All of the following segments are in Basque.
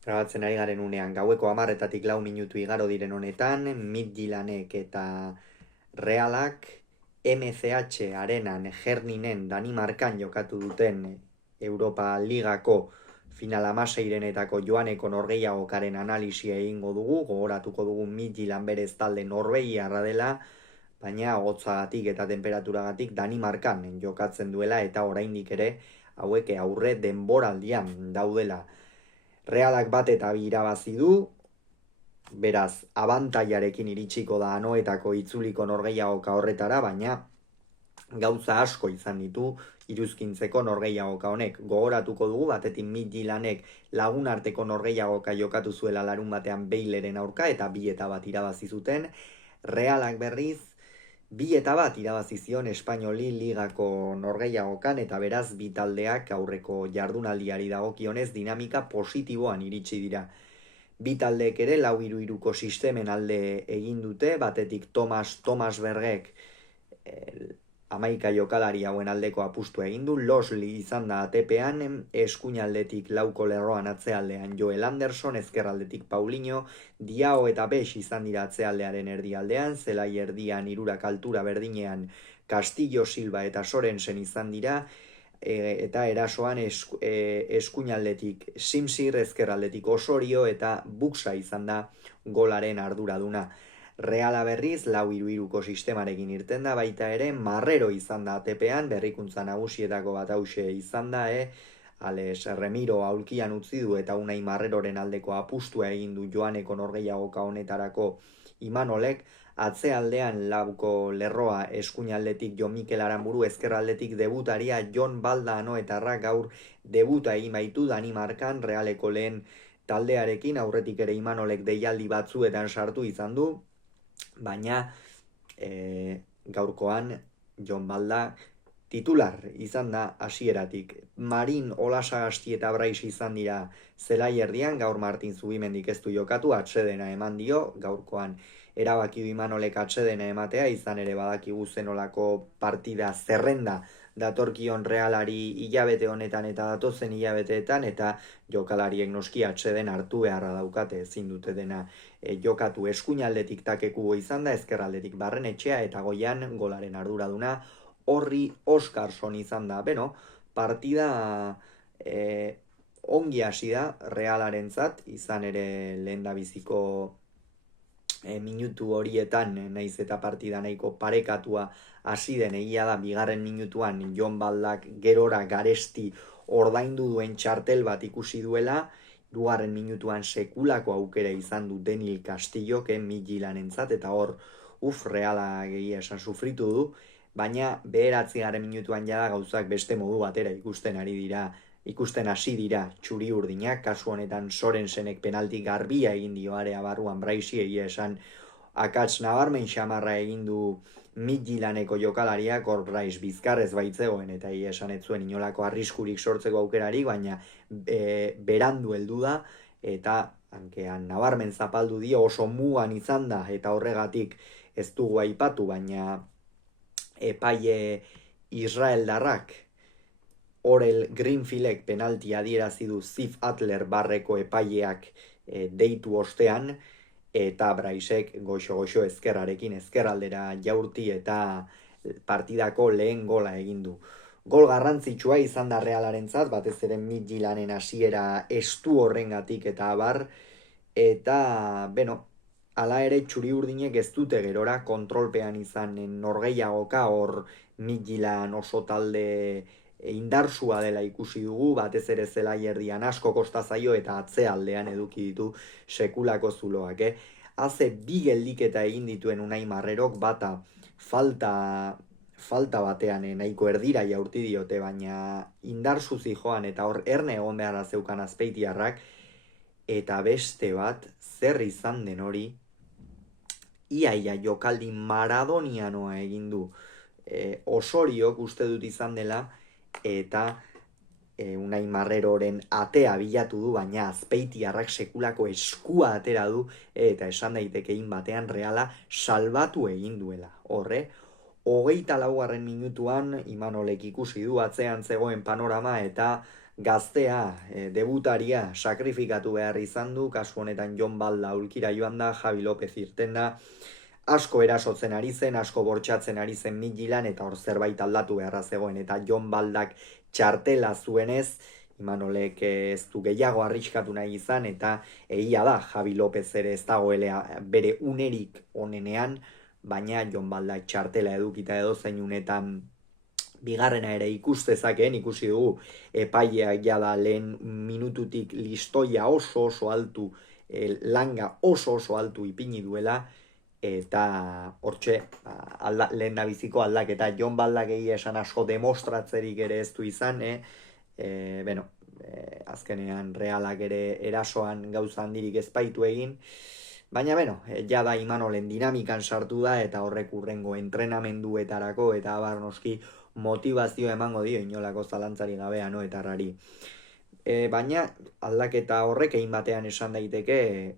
Grabatzen ari garen unean, gaueko 10:04 igaro diren honetan, Midtjyllandek eta Realak MCH arenan Herninen Danimarkan jokatu duten Europa Ligako final hamaseirenetako joaneko norgehiagokaren analisia egingo dugu, gogoratuko dugu Midtjylland berez talde norvegiarra dela, baina hotzagatik eta temperaturagatik Danimarkan jokatzen duela eta oraindik ere hauek aurre denboraldian daudela. Realak bat eta bi irabazi du, beraz, abantailarekin iritsiko da anoetako itzuliko norgehiagoka horretara, baina gauza asko izan ditu iruzkintzeko norgehiagoka honek. Gogoratuko dugu, batetik Midtjyllandek lagunarteko norgehiagoka jokatu zuela larun batean Bayleren aurka, eta 2-1 irabazi zuten. Realak berriz, 2-1 irabazi zion Espainoli ligako norgehiagokan, eta beraz bi taldeak aurreko jardunaldiari dagokionez dinamika positiboan iritsi dira. Bi taldeek ere 4-3-3ko sistemen alde egin dute, batetik Thomas Bergek hamaika jokalari hauen aldeko apustua egin du, Losli izan da ATP-an, eskuinaldetik lauko lerroan atzealdean Joel Anderson, ezkerraldetik Paulinho, Diao eta Bex izan dira atzealdearen erdialdean, zelai erdian hirurak altura berdinean Castillo, Silva eta Sorensen izan dira, eta erasoan eskuinaldetik Simsir, ezkerraldetik Osorio eta Buxa izan da golaren arduraduna. Reala berriz, 4-3-3ko sistemarekin irten da, baita ere, Marrero izan da ATP-an, berrikuntza nagusietako bat hause izan da, Alex Remiro aulkian utzi du eta Unai Marreroren aldeko apustua egin du joaneko norgehiagoka honetarako Imanolek, atzealdean lauko lerroa eskuinaldetik Jon Mikel Aranburu, ezkerraldetik debutaria Jon Balda Anoetarra gaur debuta egin baitu Danimarkan Realeko lehen taldearekin, aurretik ere Imanolek deialdi batzuetan sartu izan du, baina gaurkoan Jon Balda titular izan da hasieratik. Marin, Olasagasti eta Brais izan dira zelai erdian, gaur Martin Zubimendik ez du jokatu, atsedena eman dio, gaurkoan erabaki du Imanolek atsedena ematea, izan ere badakigu zenolako partida zerrenda datorkion Realari hilabete honetan eta datozen hilabeteetan, eta jokalariek noski atseden hartu beharra daukate, ezin dute dena jokatu. Eskuinaldetik Takekubo izan da, ezkerraldetik Barrenetxea eta goian golaren arduraduna Horri Oskarson izan da. Partida ongi hasi da Realarentzat, izan ere lehendabiziko minutu horietan, naiz eta partida nahiko parekatua hasi den, egia da bigarren minutuan Jon Baldak gerora garesti ordaindu duen txartel bat ikusi duela, hirugarren minutuan sekulako aukera izan du Denil Castillok Midtjyllandentzat, eta hor Reala egia esan sufritu du, baina 9. minutuan jada gauzak beste modu batera ikusten hasi dira txuri urdinak, kasu honetan Sorensenek penalti garbia egin dio area barruan Braisi, egia esan akats nabarmen xamarra egin du Midtjyllandeko jokalariak, hor Brais bizkarrez baitzegoen eta egia esan ez zuen inolako arriskurik sortzeko aukerarik, baina berandu heldu da eta hankean nabarmen zapaldu dio, oso mugan izan da eta horregatik ez dugu aipatu, baina epaile Israeldarrak Orel Greenfieldek penalti adierazi du Zif Adler barreko epaileak deitu ostean, eta Braisek goxo-goxo ezkerrarekin ezkerraldera jaurti eta partidako lehen gola egin du. Gol garrantzitsua izan da Realarentzat, batez ere Midtjyllandenen hasiera estu horrengatik eta abar, eta hala ere txuri urdinek ez dute gerora kontrolpean izan norgehiagoka, hor Midtjylland oso talde indarsua dela ikusi dugu, batez ere zelai erdian asko kosta zaio eta atzealdean eduki ditu sekulako zuloak. Haze bi geldiketa egin dituen Unai Marrerok, bata falta batean nahiko erdira jaurti diote, baina indarsu zijoan eta hor erne egon beharra zeukan Azpeitiarrak, eta beste bat zer izan den hori, iaia jokaldi maradonianoa egin du Osoriok, uste dut izan dela, eta Unai Marreroren atea bilatu du, baina Azpeitiarrak sekulako eskua atera du, eta esan daitekein batean Reala salbatu egin duela. Horre, 24. minutuan Imanolek ikusi du atzean zegoen panorama eta gaztea, debutaria, sakrifikatu behar izan du, kasu honetan Jon Balda ulkira joan da, Javi López irten da, asko erasotzen ari zen, asko bortxatzen ari zen Midtjylland, eta hor zerbait aldatu beharra zegoen, eta Jon Baldak txartela zuenez, Imanolek ez du gehiago arriskatu nahi izan, eta egia da, Javi López ere ez dagoelea bere unerik onenean, baina Jon Baldak txartela edukita edo zein unetan bigarrena ere ikustezakeen, ikusi dugu epaileak jada lehen minututik listoia oso altu, langa oso altu ipini duela, eta hortxe lehen nabiziko aldaketa Jon Baldak egia esan asko demostratzerik ere ez du izan, azkenean Realak ere erasoan gauza handirik ezpaitu egin, baina jada Imanolen dinamikan sartu da eta horrek urrengo entrenamenduetarako eta abar noski motivazio emango dio inolako zalantzari gabea Noetarrari. Baina aldaketa horrek egin batean esan daiteke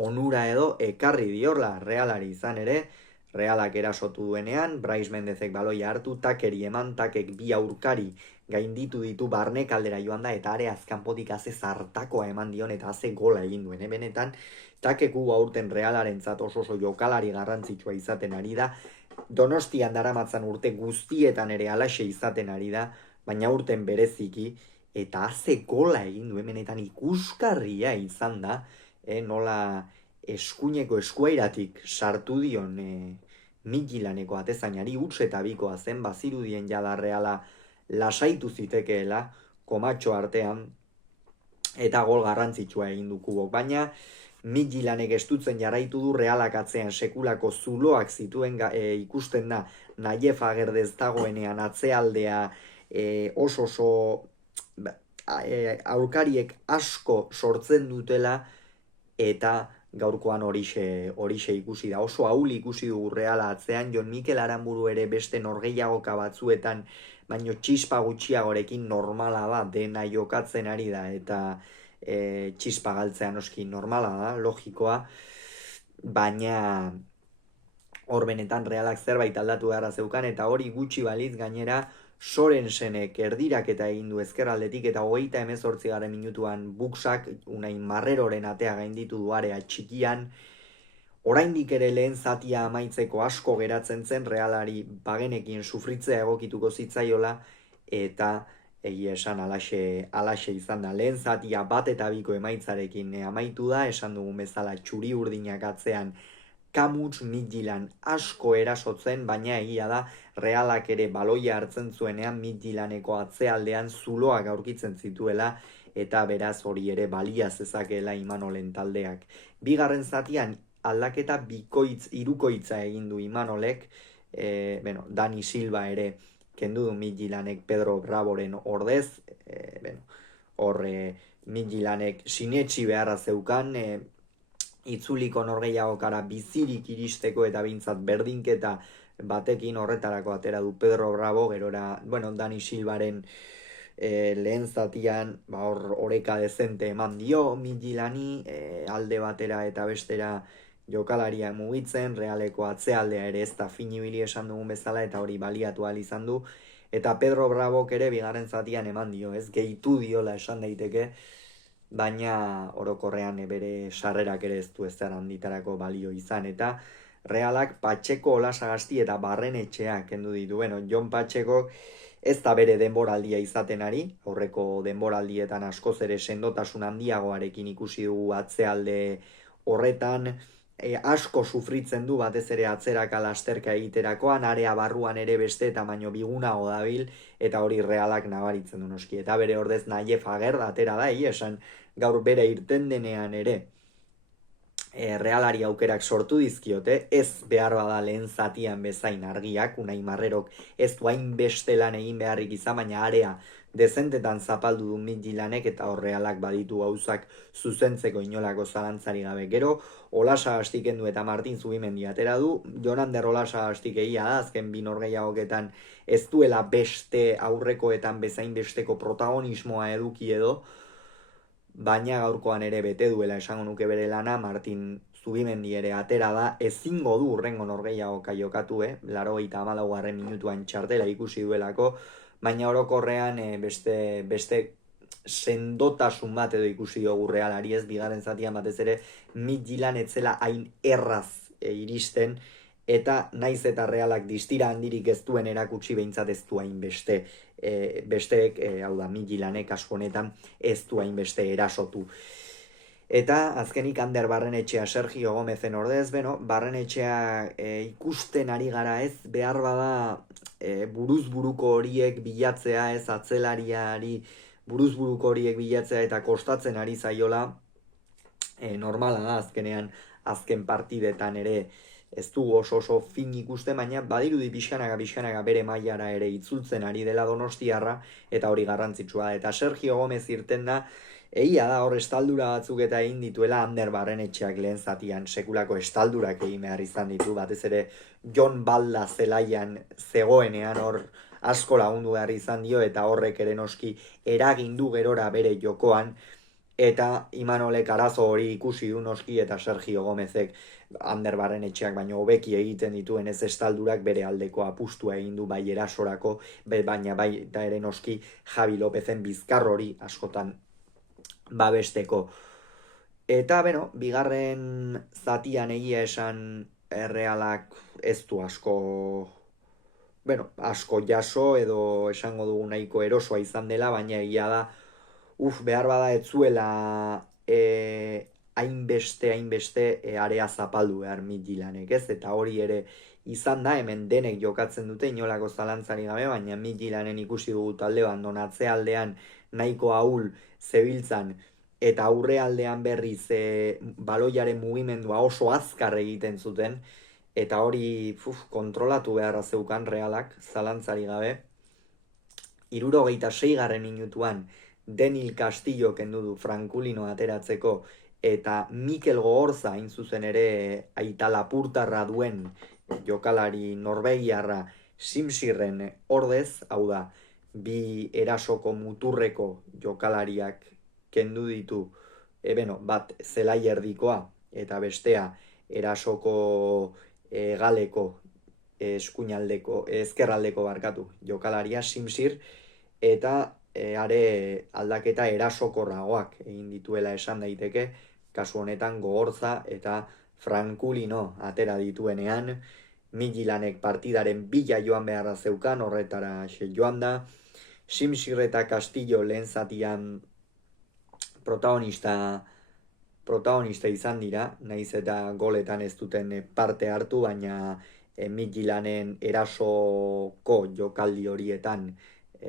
onura edo ekarri diorla Realari izan ere, Realak erasotu duenean, Brais Mendezek baloia hartu, takeri eman, takek bi aurkari gainditu ditu barne kaldera joan da, eta are azkanpotik haze zartakoa eman dion eta haze gola egin duen. Benetan, takeku aurten Realaren oso jokalari garrantzitsua izaten ari da, Donostian daramatzan urte guztietan ere alaxe izaten ari da, baina urten bereziki, eta haze gola egin duen, benetan ikuskarria izan da, nola eskuineko eskuairatik sartu dion Midtjyllandeko atezainari huts eta bikoa zen, bazirudien jada Reala lasaitu zitekeela komatxo artean, eta gol garrantzitsua egin du Kubok, baina Midtjyllandek estutzen jarraitu du Realak atzean sekulako zuloak zituen ikusten da Nayef Agerdez dagoenean atzealdea oso aurkariek asko sortzen dutela, eta gaurkoan horixe ikusi da. Oso ahul ikusi dugu Reala atzean, Jon Mikel Aranburu ere beste norgehiagoka batzuetan, baino txispa gutxiagorekin normala da, dena jokatzen ari da, eta txispa galtzean oski normala da, logikoa, baina hor benetan Realak zerbait aldatu beharra zeukan, eta hori gutxi balitz gainera Sorensenek erdiraketa egin du ezkerraldetik, eta 38. minutuan Buxak Unai Marreroren atea gainditu du area txikian. Oraindik ere lehen zatia amaitzeko asko geratzen zen, Realari bagenekin sufritzea egokituko zitzaiola, eta egia esan alaxe izan da. Lehen zatia bat eta biko emaitzarekin amaitu da, esan dugun bezala txuri urdinak atzean Kamuts Midtjylland asko erasotzen, baina egia da Realak ere baloia hartzen zuenean Midtjyllandeko atzealdean zuloak aurkitzen zituela, eta beraz hori ere balia zezakeela Imanolen taldeak. Bigarren zatian aldaketa hirukoitza egin du Imanolek, Dani Silva ere kendu du Midtjyllandek Pedro Braboren ordez, Midtjyllandek sinetxi beharra zeukan, itzuliko norgehiagokara bizirik iristeko eta bintzat berdinketa batekin horretarako atera du Pedro Bravo, gerora, Dani Silvaren lehen zatian oreka dezente eman dio Midtjylandi, alde batera eta bestera jokalaria mugitzen, Realeko atzealdea ere ez da finibili esan dugun bezala, eta hori baliatu ahal izan du, eta Pedro Brabok ere bigarren zatian eman dio, ez gehitu diola esan daiteke, baina orokorrean bere sarrerak ere ez du ezer handitarako balio izan, eta Realak Patxeko, Olasagasti eta Barrenetxea kendu ditu. Jon Patxeko ez da bere denboraldia izaten ari, aurreko denboraldietan askoz ere sendotasun handiagoarekin ikusi dugu atzealde horretan, asko sufritzen du batez ere atzeraka lasterka egiterakoan, area barruan ere beste tamaino bigunago dabil, eta hori Realak nabaritzen du noski. Eta bere ordez Nayef Agerd atera da, esan gaur bere irten denean ere Realari aukerak sortu dizkiote, ez behar bada lehen zatian bezain argiak, Unai Marrerok ez du hainbeste lan egin beharrik izan, baina area dezentetan zapaldu du Midtjyllandek, eta Realak baditu gauzak zuzentzeko inolako zalantzari gabe. Gero, Olasagasti kendu eta Martin Zubimendi atera du, Jonander Olasagasti egia da, azken bi norgehiagoketan ez duela beste aurrekoetan bezain besteko protagonismoa eduki edo, baina gaurkoan ere bete duela esango nuke bere lana, Martin Zubimendi ere atera da, ezingo du urrengo norgehiagoka jokatu, 84. minutuan txartela ikusi duelako, baina orokorrean beste sendotasun bat edo ikusi dugu Realari, ez bigarren zatian batez ere Midtjylland etzela hain erraz iristen, eta naiz eta Realak distira handirik ez duen erakutsi behintzat ez du hainbeste besteek, hau da Midtjyllandek kasu honetan ez du hainbeste erasotu. Eta azkenik Ander Barrenetxea Sergio Gomezen ordez, Barrenetxea ikusten ari gara, ez behar bada buruz buruko horiek bilatzea, ez atzelariari buruz buruko horiek bilatzea eta kostatzen ari zaiola, normala da azkenean azken partidetan ere ez dugu oso fin ikusten, baina badirudi pixkanaga bere mailara ere itzultzen ari dela Donostiarra, eta hori garrantzitsua da. Eta Sergio Gomez irten da, egia da hor estaldura batzuk eta egin dituela Ander Barrenetxeak lehen zatian sekulako estaldurak egin behar izan ditu, batez ere Jon Balda zelaian zegoenean hor asko lagundu behar izan dio, eta horrek ere noski eragindu gerora bere jokoan, eta Imanolek arazo hori ikusi du noski, eta Sergio Gomezek Ander Barrenetxeak baino hobeki egiten dituen ez estaldurak bere aldeko apustua egin du bai erasorako, baina bai eta ere noski Javi Lopezen bizkar hori askotan babesteko. Eta, bigarren zatian egia esan Realak ez du asko jaso edo esango dugu nahiko erosoa izan dela, baina egia da, behar bada ez zuela hainbeste area zapaldu behar Midtjyllandek, ez? Eta hori ere izan da, hemen denek jokatzen dute inolako zalantzari gabe, baina Midtjylanden ikusi dugu talde bandon atzealdean nahiko ahul zebiltzan, eta aurrealdean berriz baloiaren mugimendua oso azkar egiten zuten, eta hori kontrolatu beharra zeukan Realak, zalantzari gabe. 76. minutuan Denil Castillo kendu du Frankulino ateratzeko, eta Mikel Gogorza hain zuzen ere aita lapurtarra duen jokalari norvegiarra Simsirren ordez, hau da, bi erasoko muturreko jokalariak kendu ditu, bat zelai erdikoa, eta bestea erasoko galeko ezkerraldeko jokalaria Simsir, eta are aldaketa erasokorragoak egin dituela esan daiteke, kasu honetan Gogorza eta Frankulino atera dituenean, Midtjyllandek partidaren bila joan beharra zeukan, horretara joan da, Simsir eta Castillo lehen zatian protagonista izan dira, naiz eta goletan ez duten parte hartu, baina Midtjylanden erasoko jokaldi horietan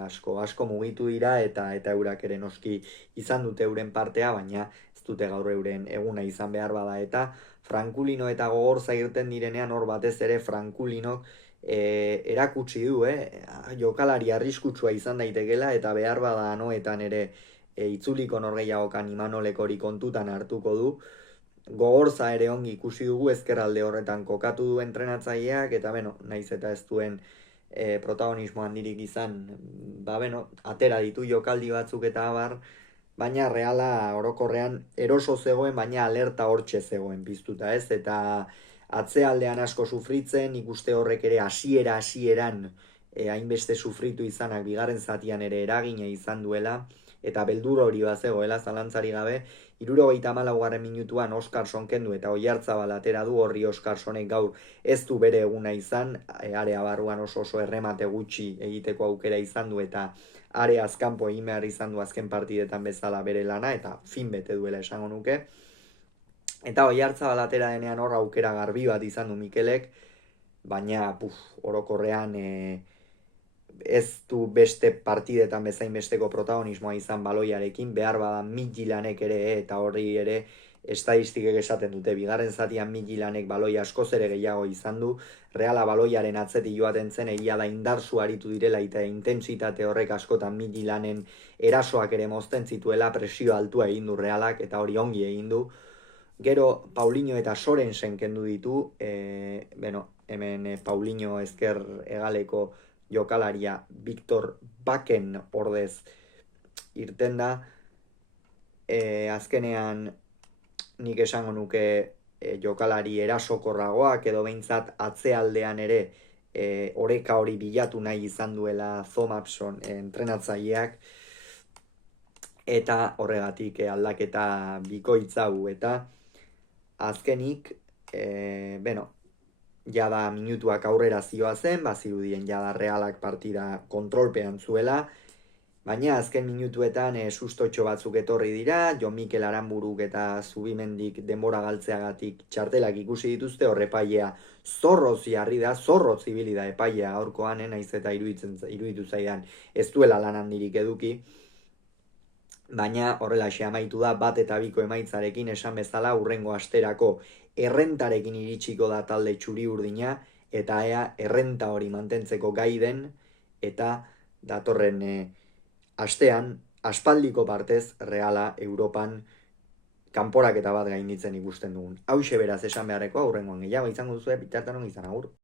asko mugitu dira, eta eurak ere noski izan dute euren partea, baina ez dute gaur euren eguna izan behar bada, eta Frankulino eta Gogorza irten direnean hor batez ere Frankulinok erakutsi du, jokalari arriskutsua izan daitekela, eta behar bada anoetan ere itzuliko norgehiagokan Imanolek hori kontutan hartuko du. Gogorza ere ongi ikusi dugu ezkerralde horretan kokatu du entrenatzaileak, eta naiz eta ez duen protagonismo handirik izan, atera ditu jokaldi batzuk eta abar, baina Reala orokorrean eroso zegoen, baina alerta hortxe zegoen piztuta, ez? Eta atzealdean asko sufritzen, ikuste horrek ere hasieran hainbeste sufritu izanak bigarren zatian ere eragina izan duela, eta beldur hori bazegoela zalantzari gabe. 74. minutuan Oskarson kendu eta Oiartzabal atera du, horri Oskarsonek gaur ez du bere eguna izan, area barruan oso erremate gutxi egiteko aukera izan du, eta area azkanpo egin behar izan du azken partidetan bezala bere lana, eta fin bete duela esango nuke. Eta Oiartzabal atera denean hor aukera garbi bat izan du Mikelek, baina orokorrean ez du beste partidetan bezain besteko protagonismoa izan baloiarekin, behar bada Midtjyllandek ere, eta horri ere estadistikek esaten dute, bigarren zatian Midtjyllandek baloi askoz ere gehiago izan du, Reala baloiaren atzetik joaten zen, egia da indartsu aritu direla, eta intentsitate horrek askotan Midtjylanden erasoak ere mozten zituela, presio altua egin du Realak, eta hori ongi egin du. Gero Paulinho eta Sorensen kendu ditu, hemen Paulinho ezker hegaleko jokalaria Victor Baken ordez irten da, azkenean nik esango nuke jokalari erasokorragoak, edo behintzat atzealdean ere oreka hori bilatu nahi izan duela Thompson entrenatzaileak, eta horregatik aldaketa bikoitza hau, eta azkenik, jada minutuak aurrera zioa zen, bazirudien jada Realak partida kontrolpean zuela, baina azken minutuetan sustotxo batzuk etorri dira, Jon Mikel Aranburuk eta Zubimendik denbora galtzeagatik txartelak ikusi dituzte, hor epailea zorroz jarri da, zorroz ibili da epailea gaurkoan, naiz eta iruditu zaidan ez duela lan handirik eduki, baina horrelaxe amaitu da bat eta biko emaitzarekin, esan bezala hurrengo asterako errentarekin iritsiko da talde txuri urdina, eta ea errenta hori mantentzeko gai den, eta datorren astean, aspaldiko partez Reala Europan kanporaketa bat gainditzen ikusten dugun. Hauxe beraz esan beharreko, aurrengoan gehiago izango duzue, bitartean izan agur.